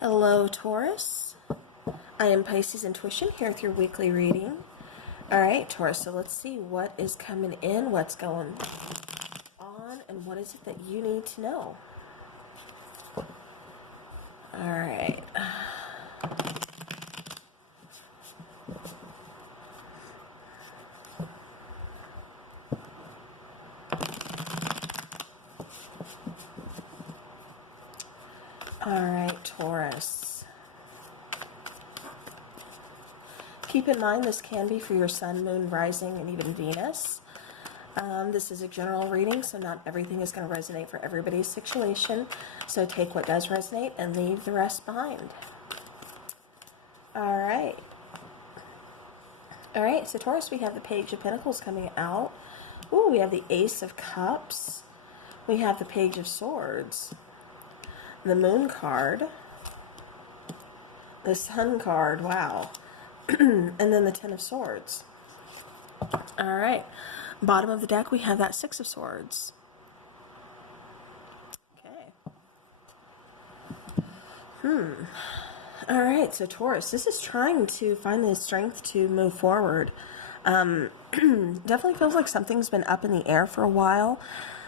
Hello, Taurus. I am Piscesintuition here with your weekly reading. All right, Taurus, so let's see what is coming in, what's going on, and what is it that you need to know. All right. All right, Taurus. Keep in mind this can be for your sun, moon, rising, and even Venus. This is a general reading, so not everything is going to resonate for everybody's situation. So take what does resonate and leave the rest behind. All right. All right, so Taurus, we have the Page of Pentacles coming out. Ooh, we have the Ace of Cups. We have the Page of Swords. The Moon card. The Sun card, wow. And then the Ten of Swords. All right. Bottom of the deck, we have that Six of Swords. Okay. All right, so Taurus, this is trying to find the strength to move forward. Definitely feels like something's been up in the air for a while.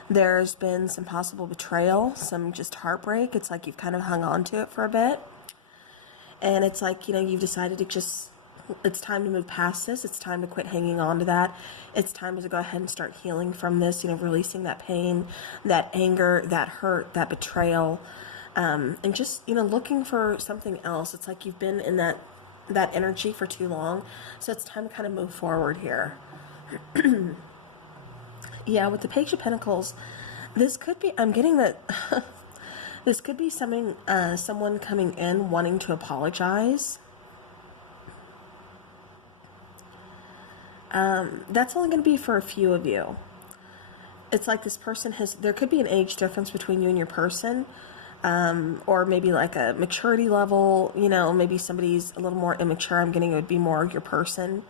There's been some possible betrayal, some just heartbreak. It's like you've kind of hung on to it for a bit. And it's like, you know, you've decided to just, it's time to move past this. It's time to quit hanging on to that. It's time to go ahead and start healing from this, you know, releasing that pain, that anger, that hurt, that betrayal. And just, you know, looking for something else. It's like you've been in that energy for too long. So it's time to kind of move forward here. Yeah, with the Page of Pentacles, this could be, I'm getting that, this could be someone coming in wanting to apologize. That's only going to be for a few of you. It's like this person there could be an age difference between you and your person. Or maybe like a maturity level, you know, maybe somebody's a little more immature. I'm getting it would be more your person.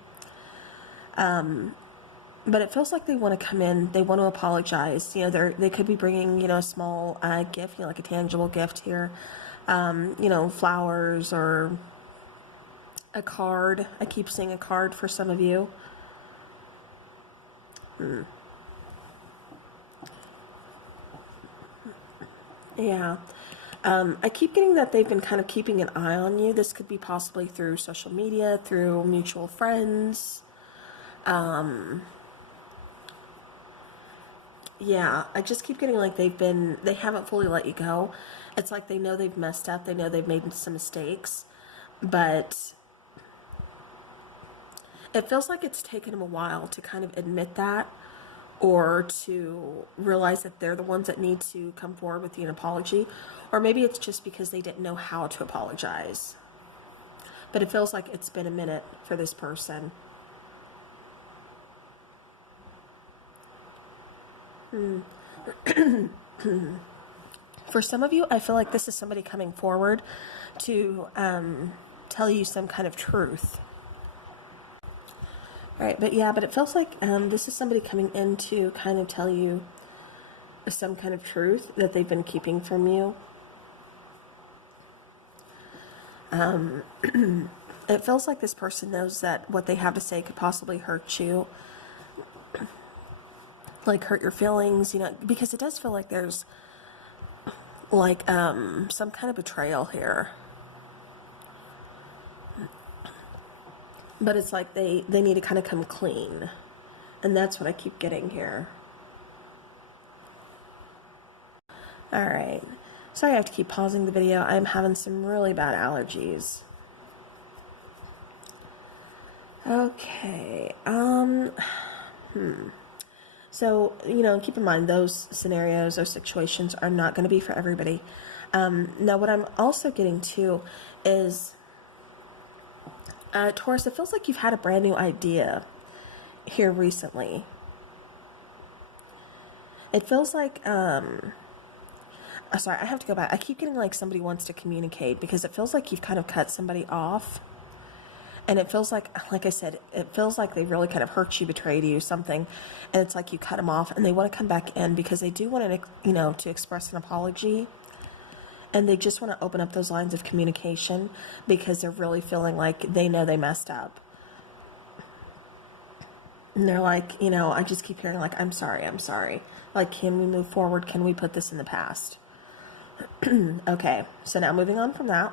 But it feels like they want to come in, they want to apologize. You know, they could be bringing, you know, a small gift, you know, like a tangible gift here. You know, flowers or a card. I keep seeing a card for some of you. Yeah. I keep getting that they've been kind of keeping an eye on you. This could be possibly through social media, through mutual friends. Yeah, I just keep getting like they haven't fully let you go. It's like they know they've messed up. They know they've made some mistakes. But it feels like it's taken them a while to kind of admit that, or to realize that they're the ones that need to come forward with an apology. Or maybe it's just because they didn't know how to apologize. But it feels like it's been a minute for this person. For some of you, I feel like this is somebody coming forward to tell you some kind of truth. Right, but yeah, but it feels like this is somebody coming in to kind of tell you some kind of truth that they've been keeping from you. It feels like this person knows that what they have to say could possibly hurt you. Like hurt your feelings, you know, because it does feel like there's like some kind of betrayal here. But it's like they need to kind of come clean. And that's what I keep getting here. All right. Sorry I have to keep pausing the video. I'm having some really bad allergies. Okay. So, you know, keep in mind those scenarios or situations are not going to be for everybody. Now, what I'm also getting to is, Taurus, it feels like you've had a brand new idea here recently. It feels like, sorry, I have to go back. I keep getting like somebody wants to communicate, because it feels like you've kind of cut somebody off. And it feels like I said, it feels like they really kind of hurt you, betrayed you, something. And it's like you cut them off and they want to come back in because they do want to, you know, to express an apology. and they just want to open up those lines of communication because they're really feeling like they know they messed up. And they're like, you know, I just keep hearing like, I'm sorry, I'm sorry. Like, can we move forward? Can we put this in the past? Okay, so now moving on from that,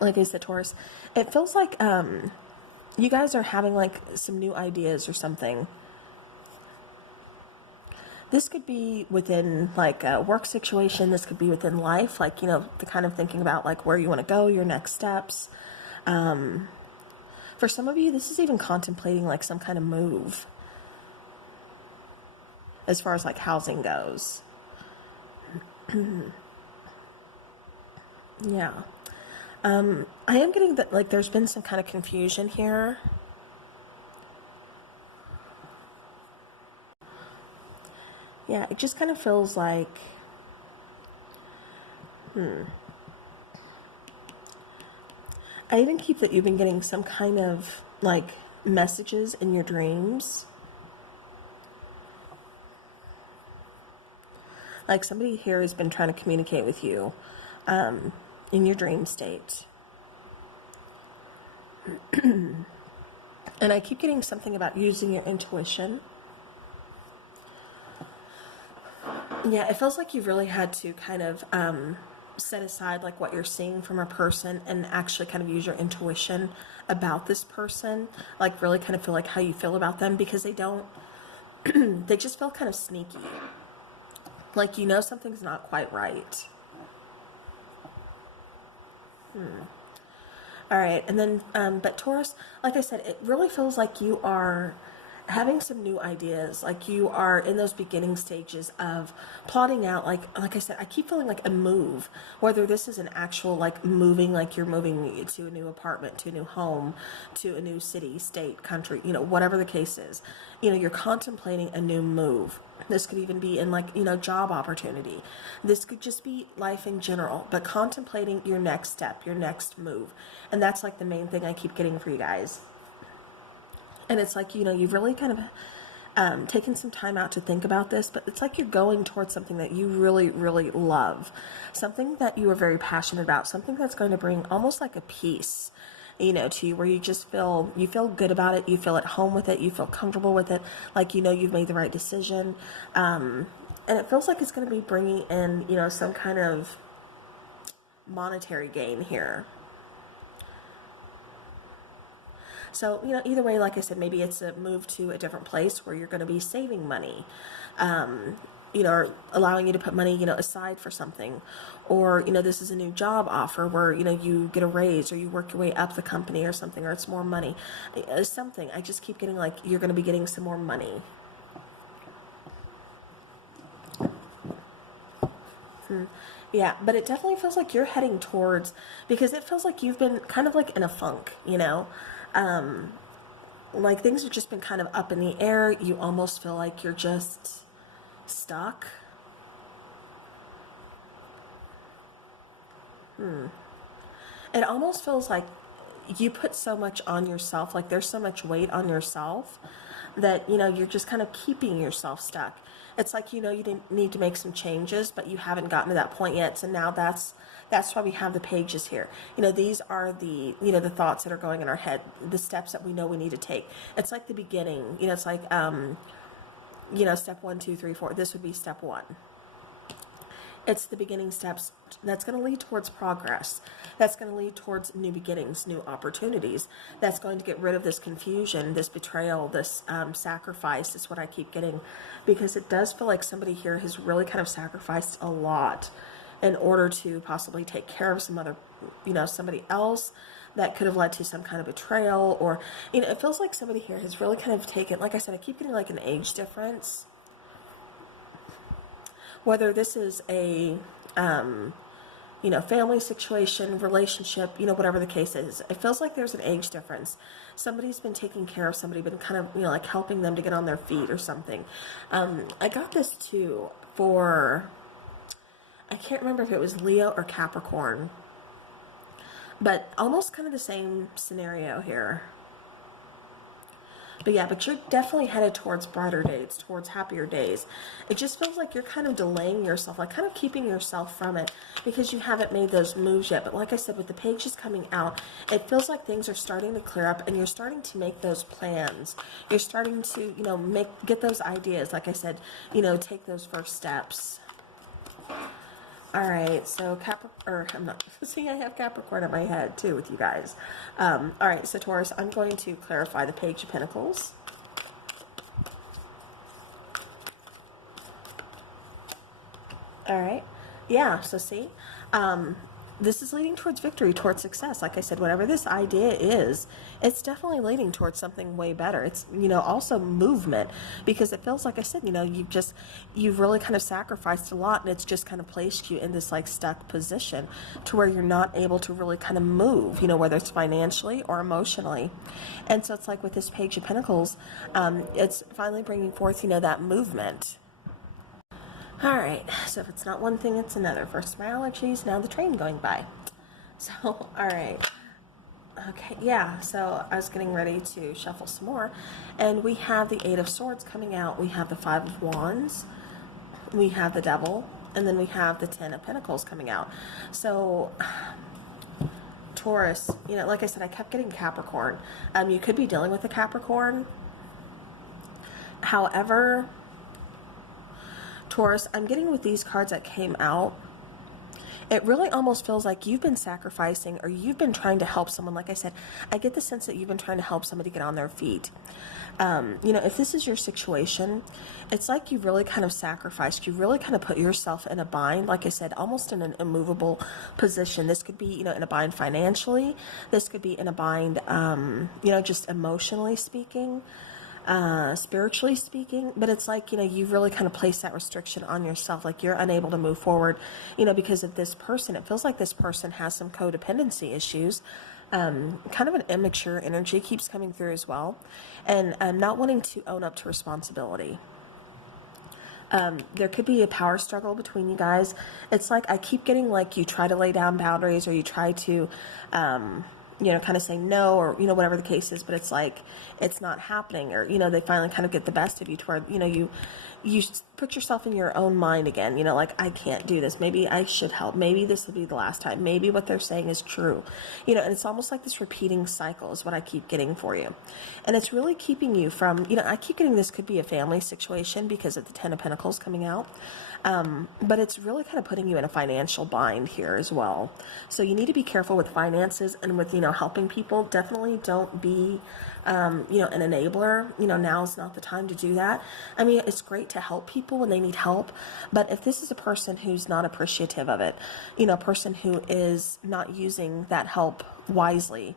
like I said, Taurus, it feels like you guys are having like some new ideas or something. This could be within like a work situation. This could be within life, like, you know, the kind of thinking about like where you want to go, your next steps. For some of you, this is even contemplating like some kind of move as far as like housing goes. Yeah. I am getting that like there's been some kind of confusion here. Yeah, it just kind of feels like, I even keep that you've been getting some kind of like messages in your dreams. Like somebody here has been trying to communicate with you in your dream state. And I keep getting something about using your intuition. Yeah, it feels like you've really had to kind of set aside like what you're seeing from a person and actually kind of use your intuition about this person. Like really kind of feel like how you feel about them, because they don't, they just feel kind of sneaky. Like, you know, something's not quite right. All right, and then, but Taurus, like I said, it really feels like you are having some new ideas. Like you are in those beginning stages of plotting out, like I said, I keep feeling like a move, whether this is an actual like moving, like you're moving to a new apartment, to a new home, to a new city, state, country, you know, whatever the case is, you know, you're contemplating a new move. This could even be in like, you know, job opportunity. This could just be life in general, but contemplating your next step, your next move. And that's like the main thing I keep getting for you guys. And it's like, you know, you've really kind of taken some time out to think about this, but it's like you're going towards something that you really, really love. Something that you are very passionate about. Something that's going to bring almost like a peace, you know, to you, where you just feel, you feel good about it. You feel at home with it. You feel comfortable with it. Like, you know, you've made the right decision. And it feels like it's going to be bringing in, you know, some kind of monetary gain here. So, you know, either way, like I said, maybe it's a move to a different place where you're going to be saving money, you know, or allowing you to put money, you know, aside for something. Or, you know, this is a new job offer where, you know, you get a raise or you work your way up the company or something, or it's more money. Something. I just keep getting like you're going to be getting some more money. Yeah, but it definitely feels like you're heading towards, because it feels like you've been kind of like in a funk, you know? Like things have just been kind of up in the air. You almost feel like you're just stuck. It almost feels like you put so much on yourself, like there's so much weight on yourself that, you know, you're just kind of keeping yourself stuck. It's like, you know, you didn't need to make some changes, but you haven't gotten to that point yet. So now that's why we have the pages here. You know, these are the, you know, the thoughts that are going in our head, the steps that we know we need to take. It's like the beginning, you know, it's like, you know, step 1, 2, 3, 4. This would be step 1. It's the beginning steps that's going to lead towards progress. That's going to lead towards new beginnings, new opportunities. That's going to get rid of this confusion, this betrayal, this sacrifice is what I keep getting, because it does feel like somebody here has really kind of sacrificed a lot in order to possibly take care of some other, you know, somebody else. That could have led to some kind of betrayal, or, you know, it feels like somebody here has really kind of taken, like I said, I keep getting like an age difference. Whether this is a, you know, family situation, relationship, you know, whatever the case is, it feels like there's an age difference. Somebody's been taking care of somebody, been kind of, you know, like helping them to get on their feet or something. I got this too for, I can't remember if it was Leo or Capricorn, but almost kind of the same scenario here. But yeah, but you're definitely headed towards brighter days, towards happier days. It just feels like you're kind of delaying yourself, like kind of keeping yourself from it because you haven't made those moves yet. But like I said, with the pages coming out, it feels like things are starting to clear up and you're starting to make those plans. You're starting to, you know, get those ideas. Like I said, you know, take those first steps. All right, so I'm not, see, I have Capricorn in my head too with you guys. All right, so Taurus, I'm going to clarify the Page of Pentacles. All right, yeah, so see, this is leading towards victory, towards success. Like I said, whatever this idea is, it's definitely leading towards something way better. It's, you know, also movement, because it feels like I said, you know, you've really kind of sacrificed a lot, and it's just kind of placed you in this like stuck position to where you're not able to really kind of move, you know, whether it's financially or emotionally. And so it's like with this Page of Pentacles, it's finally bringing forth, you know, that movement. All right, so if it's not one thing, it's another. First my allergies, now the train going by. So, all right. Okay, yeah, so I was getting ready to shuffle some more, and we have the Eight of Swords coming out. We have the Five of Wands, we have the Devil, and then we have the Ten of Pentacles coming out. So, Taurus, you know, like I said, I kept getting Capricorn. You could be dealing with a Capricorn. However, Taurus, I'm getting with these cards that came out, it really almost feels like you've been sacrificing or you've been trying to help someone. Like I said, I get the sense that you've been trying to help somebody get on their feet. You know, if this is your situation, it's like you've really kind of sacrificed. You really kind of put yourself in a bind, like I said, almost in an immovable position. This could be, you know, in a bind financially. This could be in a bind, you know, just emotionally speaking. Spiritually speaking, but it's like, you know, you've really kind of placed that restriction on yourself, like you're unable to move forward, you know, because of this person. It feels like this person has some codependency issues. Kind of an immature energy keeps coming through as well, and not wanting to own up to responsibility. There could be a power struggle between you guys. It's like I keep getting like you try to lay down boundaries, or you try to you know, kind of say no, or, you know, whatever the case is, but it's like, it's not happening, or, you know, they finally kind of get the best of you to where, you know, you put yourself in your own mind again, you know, like, I can't do this. Maybe I should help. Maybe this will be the last time. Maybe what they're saying is true, you know, and it's almost like this repeating cycle is what I keep getting for you. And it's really keeping you from, you know, I keep getting this could be a family situation because of the Ten of Pentacles coming out. But it's really kind of putting you in a financial bind here as well. So you need to be careful with finances and with, you know, helping people. Definitely don't be, you know, an enabler. You know, now's not the time to do that. I mean, it's great to help people when they need help, but if this is a person who's not appreciative of it, you know, a person who is not using that help wisely,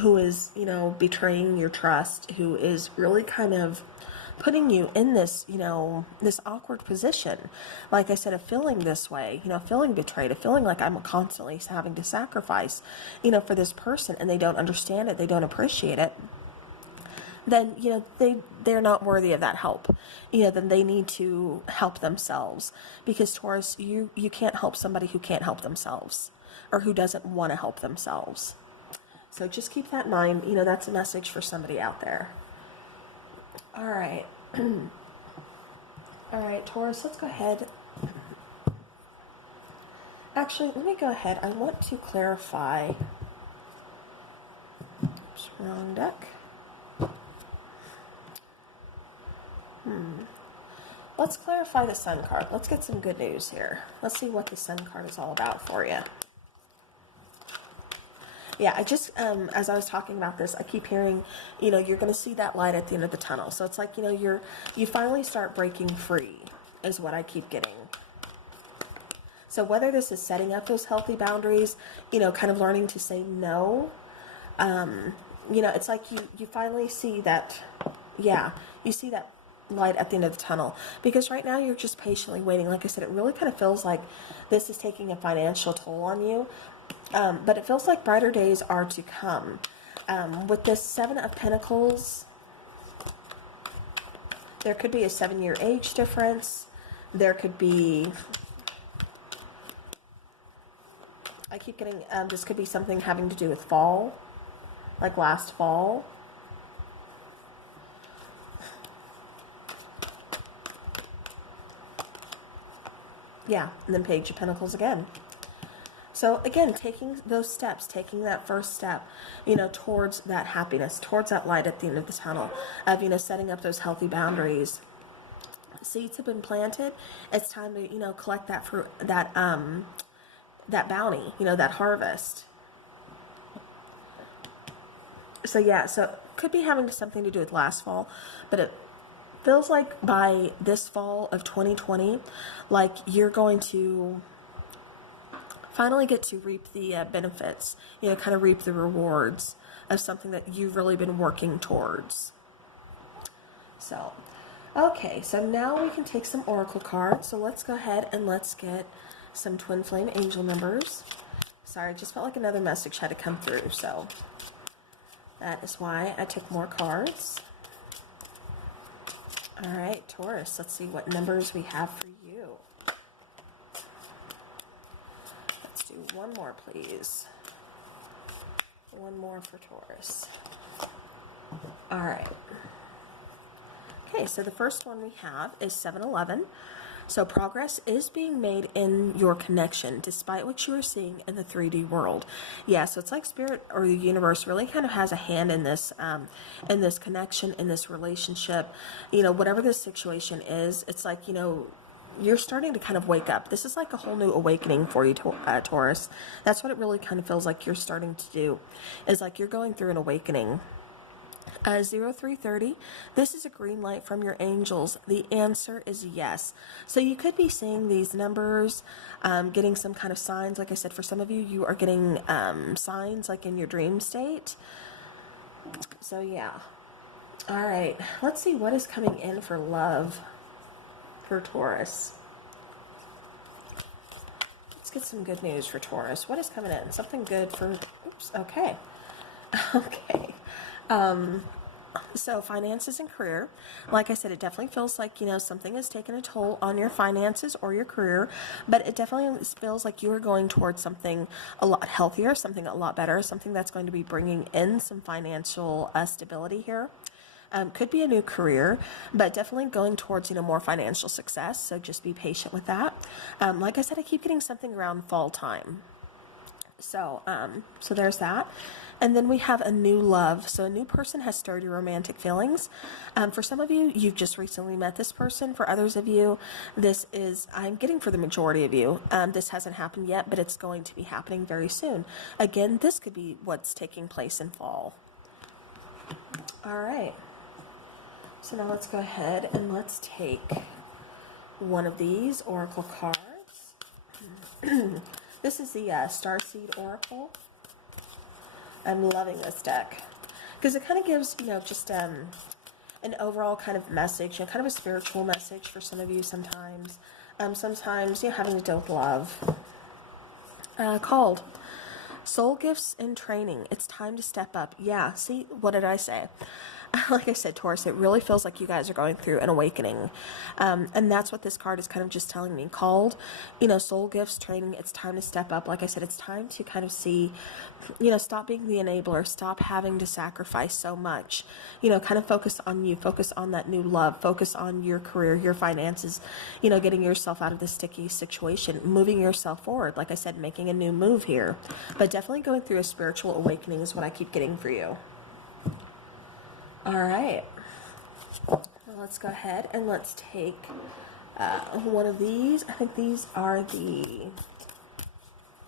who is, you know, betraying your trust, who is really kind of putting you in this, you know, this awkward position, like I said, of feeling this way, you know, feeling betrayed, of feeling like I'm constantly having to sacrifice, you know, for this person, and they don't understand it, they don't appreciate it, then, you know, they're not worthy of that help. You know, then they need to help themselves, because Taurus, you can't help somebody who can't help themselves, or who doesn't want to help themselves. So just keep that in mind. You know, that's a message for somebody out there. All right. All right, Taurus, let's go ahead. Actually, let me go ahead. I want to clarify. Oops, wrong deck. Let's clarify the Sun card. Let's get some good news here. Let's see what the Sun card is all about for you. Yeah, I just, as I was talking about this, I keep hearing, you know, you're going to see that light at the end of the tunnel. So it's like, you know, you finally start breaking free is what I keep getting. So whether this is setting up those healthy boundaries, you know, kind of learning to say no, you know, it's like you finally see that, yeah, you see that light at the end of the tunnel, because right now you're just patiently waiting. Like I said, it really kind of feels like this is taking a financial toll on you. But it feels like brighter days are to come. With this Seven of Pentacles, there could be a 7-year age difference. There could be, I keep getting, this could be something having to do with fall, like last fall. Yeah, and then Page of Pentacles again. So again, taking those steps, taking that first step, you know, towards that happiness, towards that light at the end of the tunnel, of, you know, setting up those healthy boundaries. Seeds have been planted. It's time to, you know, collect that fruit, that bounty, you know, that harvest. So yeah, so could be having something to do with last fall, but it feels like by this fall of 2020, like you're going to finally get to reap the benefits, you know, kind of reap the rewards of something that you've really been working towards. So, okay, so now we can take some oracle cards. So let's go ahead and let's get some twin flame angel numbers. Sorry, I just felt like another message had to come through, so that is why I took more cards. All right, Taurus, let's see what numbers we have for you. Let's do one more, please. One more for Taurus. All right. Okay, so the first one we have is 7-11. So progress is being made in your connection, despite what you are seeing in the 3D world. Yeah, so it's like Spirit or the universe really kind of has a hand in this connection, in this relationship. You know, whatever this situation is, it's like, you know, you're starting to kind of wake up. This is like a whole new awakening for you, Taurus. That's what it really kind of feels like you're starting to do. Is like you're going through an awakening. 0330, this is a green light from your angels. The answer is yes. So you could be seeing these numbers, getting some kind of signs. Like I said, for some of you, you are getting signs like in your dream state. So yeah. All right, let's see what is coming in for love for Taurus. Let's get some good news for Taurus. What is coming in? Something good for, oops, okay. Okay. So finances and career, like I said, it definitely feels like, you know, something has taken a toll on your finances or your career, but it definitely feels like you are going towards something a lot healthier, something a lot better, something that's going to be bringing in some financial stability here. Could be a new career, but definitely going towards, you know, more financial success. So just be patient with that. Like I said, I keep getting something around fall time. So, so there's that. And then we have a new love. So a new person has stirred your romantic feelings. For some of you, you've just recently met this person. For others of you, this is, I'm getting for the majority of you, this hasn't happened yet, but it's going to be happening very soon. Again, this could be what's taking place in fall. All right. So now let's go ahead and let's take one of these oracle cards. This is the Starseed Oracle. I'm loving this deck because it kind of gives, you know, just an overall kind of message, you know, kind of a spiritual message for some of you sometimes. Sometimes, you know, having to deal with love. Called Soul Gifts and Training. It's time to step up. Yeah, see, what did I say? Like I said, Taurus, it really feels like you guys are going through an awakening. And that's what this card is kind of just telling me. Called, you know, Soul Gifts, Training. It's time to step up. Like I said, it's time to kind of see, you know, stop being the enabler. Stop having to sacrifice so much. You know, kind of focus on you. Focus on that new love. Focus on your career, your finances. You know, getting yourself out of this sticky situation. Moving yourself forward. Like I said, making a new move here. But definitely going through a spiritual awakening is what I keep getting for you. All right, well, let's go ahead and let's take one of these. I think these are the,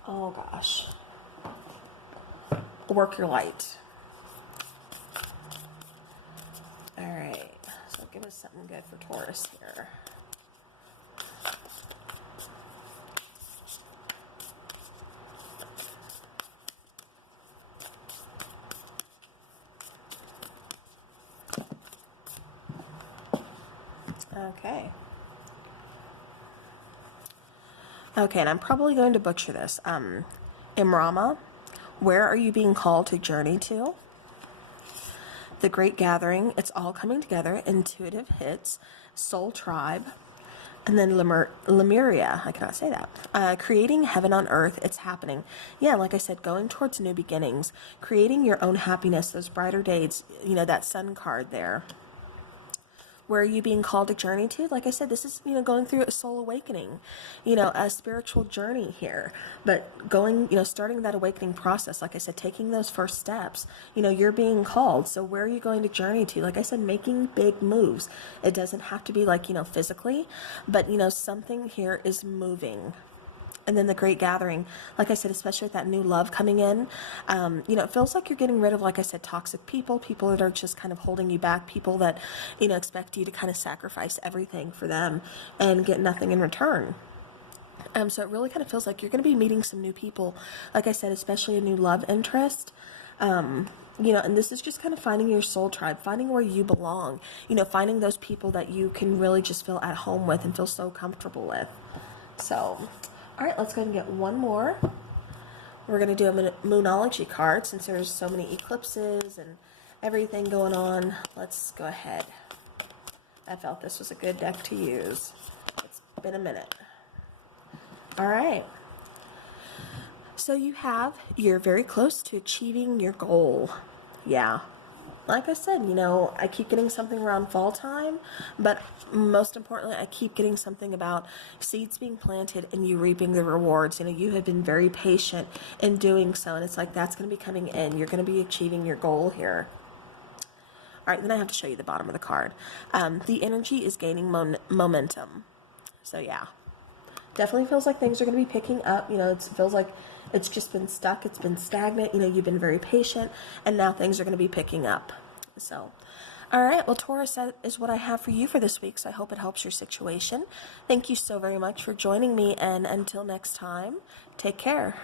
oh gosh, Work Your Light. All right, so give us something good for Taurus here. Okay. Okay, and I'm probably going to butcher this. Imrama, where are you being called to journey to? The Great Gathering, it's all coming together. Intuitive Hits, Soul Tribe, and then Lemuria, I cannot say that. Creating Heaven on Earth, it's happening. Yeah, like I said, going towards new beginnings. Creating your own happiness, those brighter days, you know, that sun card there. Where are you being called to journey to? Like I said, this is, going through a soul awakening, a spiritual journey here. But going, starting that awakening process, like I said, taking those first steps, you're being called. So where are you going to journey to? Like I said, making big moves. It doesn't have to be like, physically, but, something here is moving. And then the great gathering, like I said, especially with that new love coming in, it feels like you're getting rid of, like I said, toxic people that are just kind of holding you back, people that, expect you to kind of sacrifice everything for them and get nothing in return. So it really kind of feels like you're going to be meeting some new people, like I said, especially a new love interest. And this is just kind of finding your soul tribe, finding where you belong, finding those people that you can really just feel at home with and feel so comfortable with. So, all right, let's go ahead and get one more. We're going to do a moonology card since there's so many eclipses and everything going on. Let's go ahead. I felt this was a good deck to use. It's been a minute. All right. So you're very close to achieving your goal. Yeah. Like I said, I keep getting something around fall time, but most importantly, I keep getting something about seeds being planted and you reaping the rewards. You have been very patient in doing so, and it's like that's going to be coming in. You're going to be achieving your goal here. All right, then I have to show you the bottom of the card. The energy is gaining momentum. So yeah, definitely feels like things are going to be picking up. It feels like it's just been stuck. It's been stagnant. You've been very patient, and now things are going to be picking up. So, all right. Well, Taurus, that is what I have for you for this week. So I hope it helps your situation. Thank you so very much for joining me. And until next time, take care.